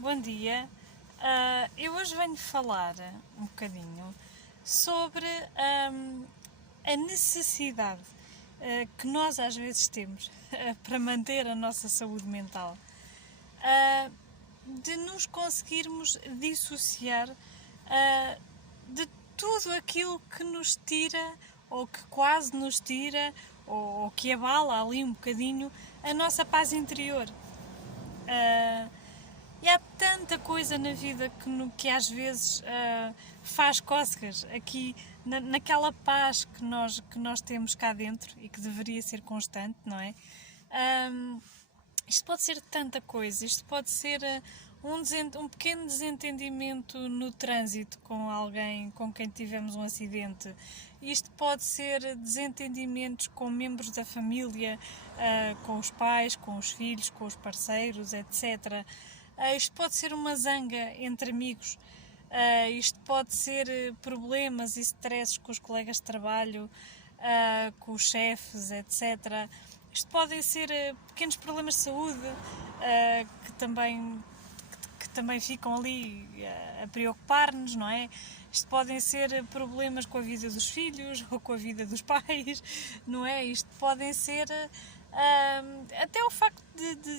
Bom dia. Eu hoje venho falar um bocadinho sobre a necessidade que nós às vezes temos para manter a nossa saúde mental, de nos conseguirmos dissociar de tudo aquilo que nos tira, ou que quase nos tira, ou que abala ali um bocadinho a nossa paz interior. E há tanta coisa na vida que às vezes faz cócegas aqui naquela paz que nós temos cá dentro e que deveria ser constante, não é? Isto pode ser tanta coisa, isto pode ser um pequeno desentendimento no trânsito com alguém com quem tivemos um acidente. Isto pode ser desentendimentos com membros da família, com os pais, com os filhos, com os parceiros, etc. Isto pode ser uma zanga entre amigos, isto pode ser problemas e stresses com os colegas de trabalho, com os chefes, etc. Isto podem ser pequenos problemas de saúde que também ficam ali a preocupar-nos, não é? Isto podem ser problemas com a vida dos filhos ou com a vida dos pais, não é? Isto podem ser até o facto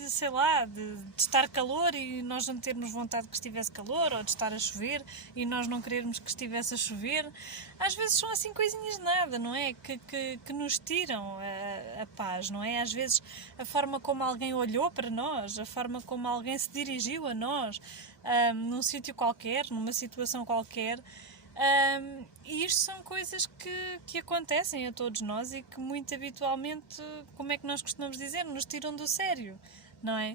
sei lá, de estar calor e nós não termos vontade que estivesse calor, ou de estar a chover e nós não querermos que estivesse a chover. Às vezes são assim coisinhas de nada, não é? Que nos tiram a paz, não é? Às vezes a forma como alguém olhou para nós, a forma como alguém se dirigiu a nós, num sítio qualquer, numa situação qualquer. E isto são coisas que acontecem a todos nós e que muito habitualmente, como é que nós costumamos dizer, nos tiram do sério, não é?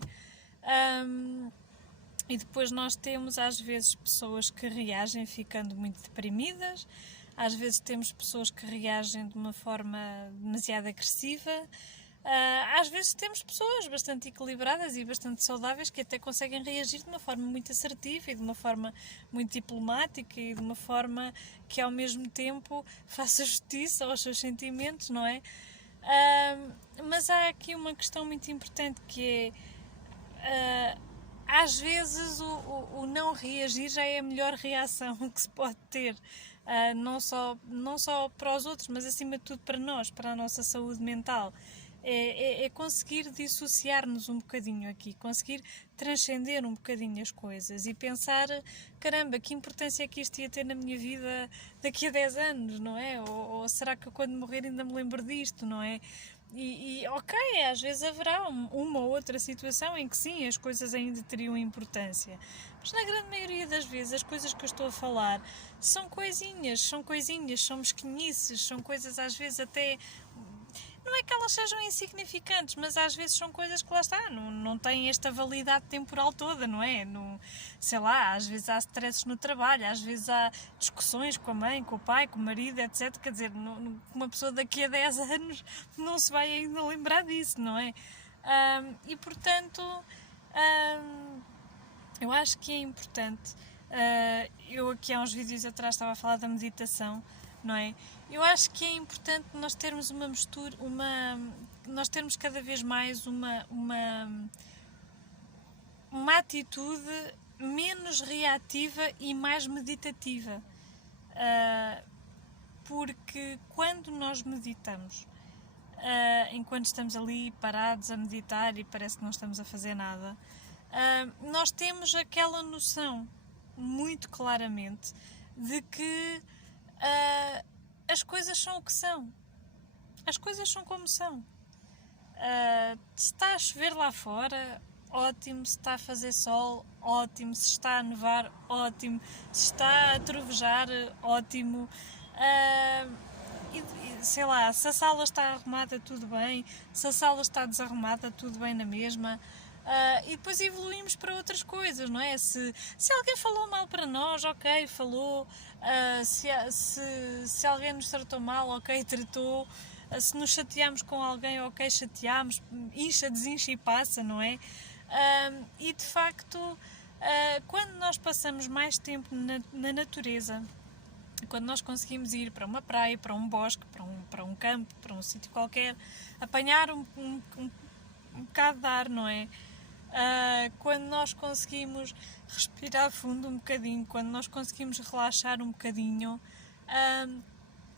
E depois nós temos às vezes pessoas que reagem ficando muito deprimidas, às vezes temos pessoas que reagem de uma forma demasiado agressiva. Às vezes temos pessoas bastante equilibradas e bastante saudáveis que até conseguem reagir de uma forma muito assertiva e de uma forma muito diplomática e de uma forma que ao mesmo tempo faça justiça aos seus sentimentos, não é? Mas há aqui uma questão muito importante que é às vezes o não reagir já é a melhor reação que se pode ter, não só para os outros, mas acima de tudo para nós, para a nossa saúde mental. É conseguir dissociar-nos um bocadinho aqui, conseguir transcender um bocadinho as coisas e pensar, caramba, que importância é que isto ia ter na minha vida daqui a 10 anos, não é? Ou será que eu quando morrer ainda me lembro disto, não é? Ok, às vezes haverá uma ou outra situação em que sim, as coisas ainda teriam importância. Mas na grande maioria das vezes as coisas que eu estou a falar são coisinhas, são mesquinhices, são coisas às vezes até... Não é que elas sejam insignificantes, mas às vezes são coisas que lá está, não têm esta validade temporal toda, não é? Sei lá, às vezes há stresses no trabalho, às vezes há discussões com a mãe, com o pai, com o marido, etc. Quer dizer, uma pessoa daqui a 10 anos não se vai ainda lembrar disso, não é? E portanto, eu acho que é importante. Eu aqui há uns vídeos atrás estava a falar da meditação, não é? Eu acho que é importante nós termos uma mistura, nós termos cada vez mais uma atitude menos reativa e mais meditativa. Porque quando nós meditamos, enquanto estamos ali parados a meditar e parece que não estamos a fazer nada, nós temos aquela noção muito claramente de que as coisas são o que são. As coisas são como são. Se está a chover lá fora, ótimo. Se está a fazer sol, ótimo. Se está a nevar, ótimo. Se está a trovejar, ótimo. Sei lá, se a sala está arrumada, tudo bem. Se a sala está desarrumada, tudo bem na mesma. E depois evoluímos para outras coisas, não é? Se alguém falou mal para nós, ok, falou. Se alguém nos tratou mal, ok, tratou. Se nos chateámos com alguém, ok, chateámos. Incha, desincha e passa, não é? E de facto, quando nós passamos mais tempo na natureza, quando nós conseguimos ir para uma praia, para um bosque, para um campo, para um sítio qualquer, apanhar um bocado de ar, não é? quando nós conseguimos respirar fundo um bocadinho, quando nós conseguimos relaxar um bocadinho,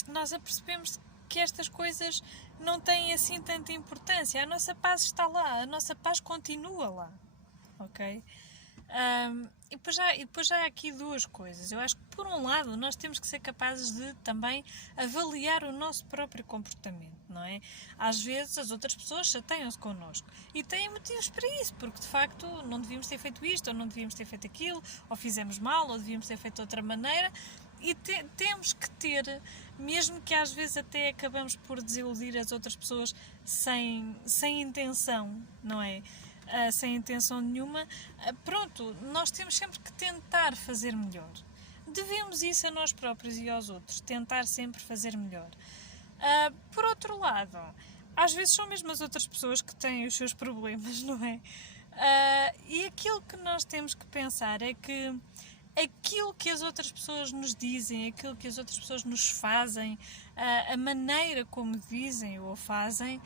nós apercebemos que estas coisas não têm assim tanta importância. A nossa paz está lá, a nossa paz continua lá, ok? E depois já há aqui duas coisas. Eu acho que, por um lado, nós temos que ser capazes de também avaliar o nosso próprio comportamento, não é? Às vezes as outras pessoas chateiam-se connosco e têm motivos para isso, porque de facto não devíamos ter feito isto, ou não devíamos ter feito aquilo, ou fizemos mal, ou devíamos ter feito de outra maneira. E temos que ter, mesmo que às vezes até acabamos por desiludir as outras pessoas sem intenção, não é? Sem intenção nenhuma, pronto, nós temos sempre que tentar fazer melhor. Devemos isso a nós próprios e aos outros, tentar sempre fazer melhor. Por outro lado, às vezes são mesmo as outras pessoas que têm os seus problemas, não é? E aquilo que nós temos que pensar é que aquilo que as outras pessoas nos dizem, aquilo que as outras pessoas nos fazem, a maneira como dizem ou fazem,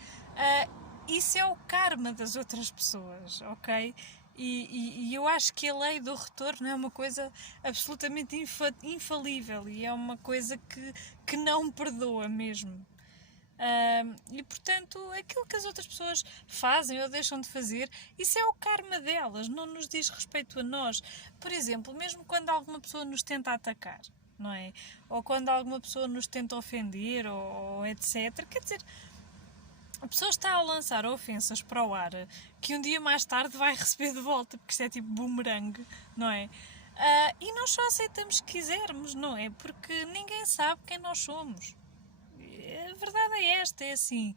isso é o karma das outras pessoas, ok? E eu acho que a lei do retorno é uma coisa absolutamente infalível e é uma coisa que não perdoa mesmo. E portanto, aquilo que as outras pessoas fazem ou deixam de fazer, isso é o karma delas, não nos diz respeito a nós. Por exemplo, mesmo quando alguma pessoa nos tenta atacar, não é? Ou quando alguma pessoa nos tenta ofender, ou etc. Quer dizer, a pessoa está a lançar ofensas para o ar que um dia mais tarde vai receber de volta, porque isto é tipo boomerang, não é? E nós só aceitamos se quisermos, não é? Porque ninguém sabe quem nós somos. A verdade é esta, é assim,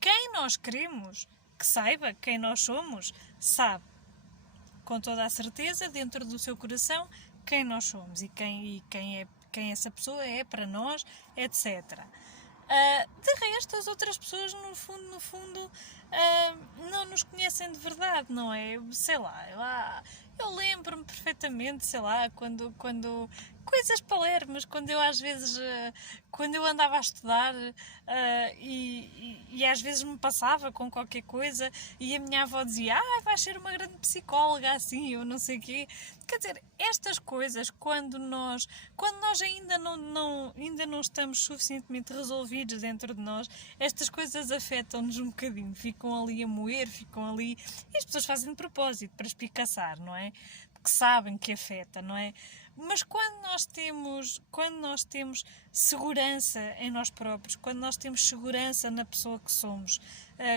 quem nós queremos que saiba quem nós somos, sabe, com toda a certeza, dentro do seu coração, quem nós somos e quem essa pessoa é para nós, etc. De resto, as outras pessoas, no fundo, não nos conhecem de verdade, não é? Sei lá, eu lembro-me perfeitamente, sei lá, quando coisas palermas, quando eu às vezes, quando eu andava a estudar e às vezes me passava com qualquer coisa e a minha avó dizia, vais ser uma grande psicóloga assim, ou não sei o quê. Quer dizer, estas coisas, quando nós ainda não estamos suficientemente resolvidos dentro de nós, estas coisas afetam-nos um bocadinho, ficam ali a moer, ficam ali, e as pessoas fazem de propósito, para espicaçar, não é? Porque sabem que afeta, não é? Mas quando nós temos segurança em nós próprios, quando nós temos segurança na pessoa que somos,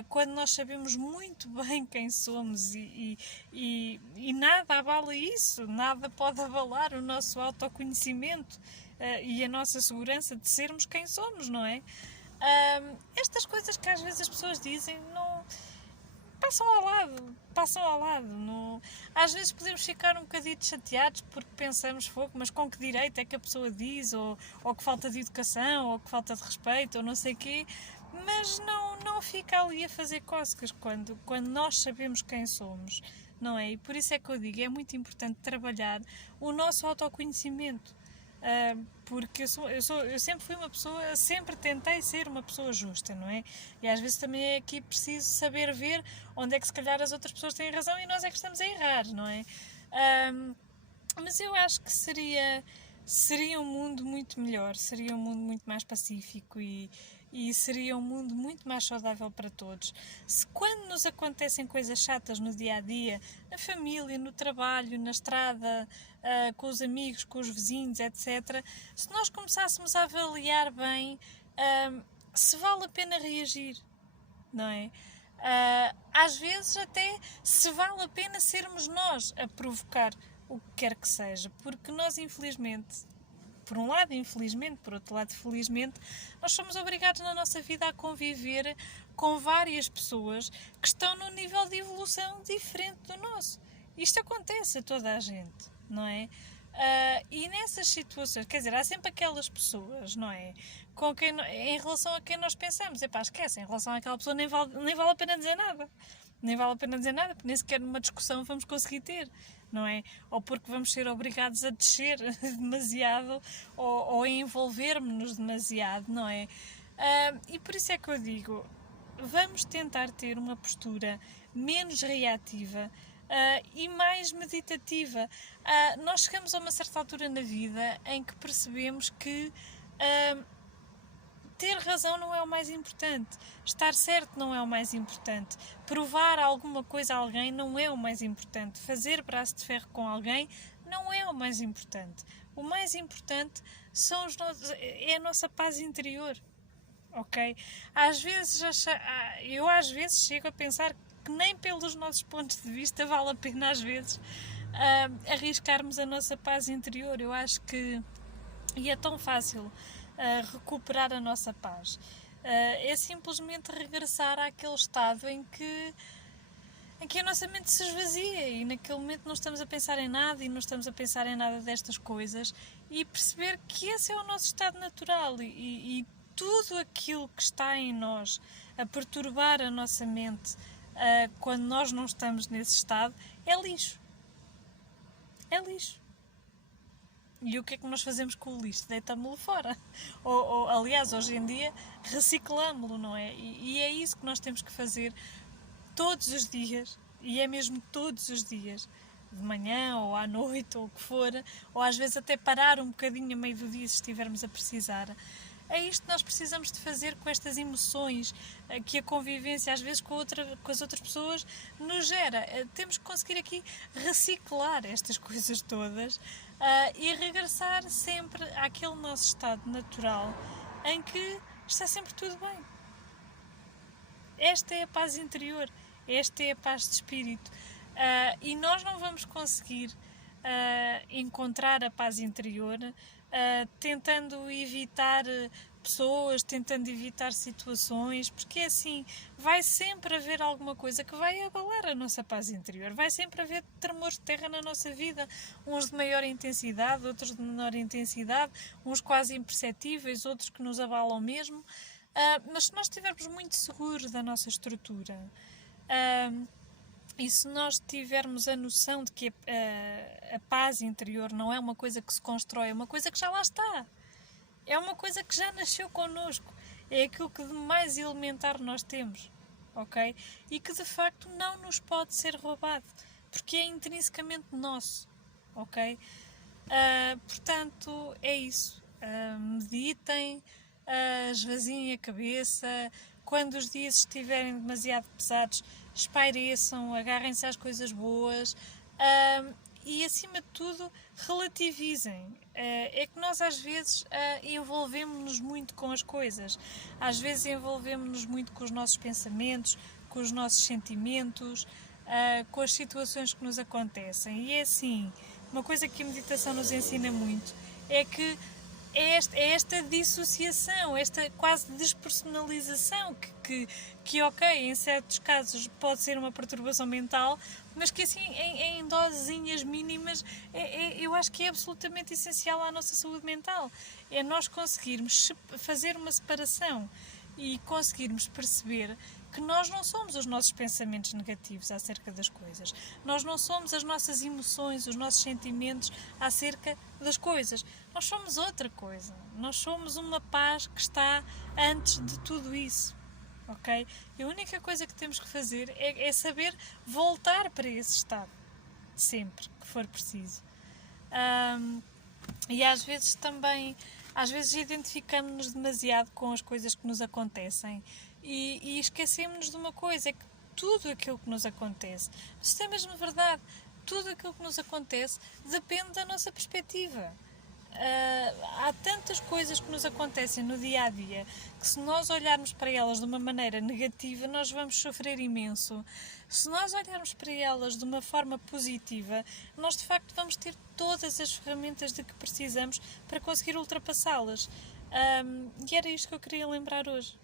quando nós sabemos muito bem quem somos e nada abala isso, nada pode abalar o nosso autoconhecimento e a nossa segurança de sermos quem somos, não é? Estas coisas que às vezes as pessoas dizem não passam ao lado. Não... Às vezes podemos ficar um bocadinho chateados porque pensamos, fogo, mas com que direito é que a pessoa diz, ou que falta de educação, ou que falta de respeito, ou não sei o quê, mas não fica ali a fazer cócegas quando nós sabemos quem somos, não é? E por isso é que eu digo, é muito importante trabalhar o nosso autoconhecimento. Porque eu sempre fui uma pessoa, sempre tentei ser uma pessoa justa, não é? E às vezes também é aqui preciso saber ver onde é que se calhar as outras pessoas têm razão e nós é que estamos a errar, não é? Mas eu acho que seria um mundo muito melhor, seria um mundo muito mais pacífico e seria um mundo muito mais saudável para todos. Se quando nos acontecem coisas chatas no dia-a-dia, na família, no trabalho, na estrada, com os amigos, com os vizinhos, etc., se nós começássemos a avaliar bem se vale a pena reagir, não é? Às vezes até se vale a pena sermos nós a provocar o que quer que seja, porque nós infelizmente, por um lado infelizmente, por outro lado felizmente, nós somos obrigados na nossa vida a conviver com várias pessoas que estão num nível de evolução diferente do nosso. Isto acontece a toda a gente, não é? E nessas situações, quer dizer, há sempre aquelas pessoas, não é? Com quem, em relação a quem nós pensamos, esquece, em relação àquela pessoa nem vale a pena dizer nada. Nem vale a pena dizer nada, porque nem sequer numa discussão vamos conseguir ter, não é? Ou porque vamos ser obrigados a descer demasiado ou a envolvermos-nos demasiado, não é? E por isso é que eu digo, vamos tentar ter uma postura menos reativa, e mais meditativa. Nós chegamos a uma certa altura na vida em que percebemos que ter razão não é o mais importante, estar certo não é o mais importante, provar alguma coisa a alguém não é o mais importante, fazer braço de ferro com alguém não é o mais importante. O mais importante é a nossa paz interior, ok? Eu às vezes chego a pensar que nem pelos nossos pontos de vista vale a pena às vezes arriscarmos a nossa paz interior. Eu acho que é tão fácil recuperar a nossa paz. É simplesmente regressar àquele estado em que a nossa mente se esvazia e naquele momento não estamos a pensar em nada e não estamos a pensar em nada destas coisas, e perceber que esse é o nosso estado natural e tudo aquilo que está em nós a perturbar a nossa mente quando nós não estamos nesse estado é lixo. É lixo. E o que é que nós fazemos com o lixo? Deitamos-lo fora. Aliás, hoje em dia, reciclamos-lo, não é? E é isso que nós temos que fazer todos os dias, e é mesmo todos os dias, de manhã ou à noite ou o que for, ou às vezes até parar um bocadinho a meio do dia se estivermos a precisar. É isto que nós precisamos de fazer com estas emoções que a convivência às vezes com as outras pessoas nos gera. Temos que conseguir aqui reciclar estas coisas todas e regressar sempre àquele nosso estado natural em que está sempre tudo bem. Esta é a paz interior, esta é a paz de espírito. E nós não vamos conseguir encontrar a paz interior tentando evitar pessoas, tentando evitar situações, porque assim vai sempre haver alguma coisa que vai abalar a nossa paz interior, vai sempre haver tremores de terra na nossa vida, uns de maior intensidade, outros de menor intensidade, uns quase imperceptíveis, outros que nos abalam mesmo, mas se nós estivermos muito seguros da nossa estrutura, e se nós tivermos a noção de que a paz interior não é uma coisa que se constrói, é uma coisa que já lá está. É uma coisa que já nasceu connosco. É aquilo que de mais elementar nós temos. Ok? E que de facto não nos pode ser roubado. Porque é intrinsecamente nosso. Ok? Portanto, é isso. Meditem, esvaziem a cabeça. Quando os dias estiverem demasiado pesados, espaireçam, agarrem-se às coisas boas e, acima de tudo, relativizem. É que nós, às vezes, envolvemos-nos muito com as coisas. Às vezes, envolvemos-nos muito com os nossos pensamentos, com os nossos sentimentos, com as situações que nos acontecem. E é assim, uma coisa que a meditação nos ensina muito é que é esta dissociação, esta quase despersonalização que ok, em certos casos pode ser uma perturbação mental, mas que assim em dosezinhas mínimas eu acho que é absolutamente essencial à nossa saúde mental. É nós conseguirmos fazer uma separação e conseguirmos perceber que nós não somos os nossos pensamentos negativos acerca das coisas. Nós não somos as nossas emoções, os nossos sentimentos acerca das coisas. Nós somos outra coisa. Nós somos uma paz que está antes de tudo isso. Ok? E a única coisa que temos que fazer é saber voltar para esse estado. Sempre que for preciso. E às vezes também... Às vezes identificamos-nos demasiado com as coisas que nos acontecem e esquecemos-nos de uma coisa, é que tudo aquilo que nos acontece, isto é mesmo verdade, tudo aquilo que nos acontece depende da nossa perspectiva. Há tantas coisas que nos acontecem no dia-a-dia que se nós olharmos para elas de uma maneira negativa, nós vamos sofrer imenso. Se nós olharmos para elas de uma forma positiva, nós de facto vamos ter todas as ferramentas de que precisamos para conseguir ultrapassá-las. E era isto que eu queria lembrar hoje.